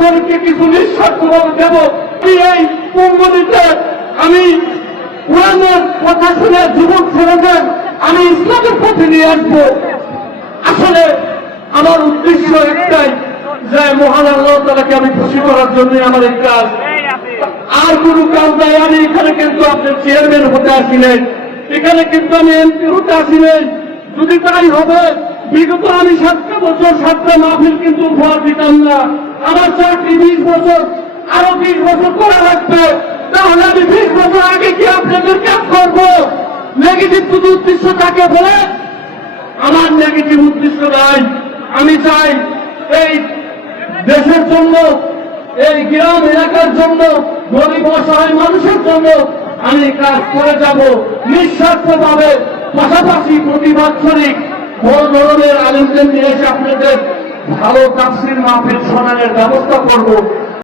গরিবকে কিছু নিঃস্বার্থভাবে দেব। কি এই পঙ্গলিতে আমি কোরআনের কথা শুনে যুবক ছেলেদের আমি ইসলামের পথে নিয়ে আসব। আসলে আমার উদ্দেশ্য একটাই যে মহান আল্লাহ তালাকে আমি খুশি করার জন্য আমার এই কাজ। আর কোনো কাজ নাই, আমি এখানে কিন্তু আপনার চেয়ারম্যান হতে আসিলেন এখানে কিন্তু আমি এমপি হতে আসিলেন যদি তাই হবে বিগত আমি সাতটা বছর, সাতটা মাহফিল কিন্তু উপহার দিতাম না। আমার চাকরি বিশ বছর, আরও বিশ বছর করা লাগবে। তাহলে আমি বিশ বছর আগে কি আপনাদের কাজ করব? নেগেটিভ শুধু উদ্দেশ্য থাকে বলে? আমার নেগেটিভ উদ্দেশ্য নাই। আমি চাই এই দেশের জন্য, এই গ্রাম এলাকার জন্য, গরিব অসহায় মানুষের জন্য আমি কাজ করে যাব। নিঃস্বার্থভাবে, পাশাপাশি প্রতি বাৎসরিক বড় ধরনের আলিমদের নিয়ে এসে আপনাদের ভালো তাফসির মাহফিল শোনানোর ব্যবস্থা করব?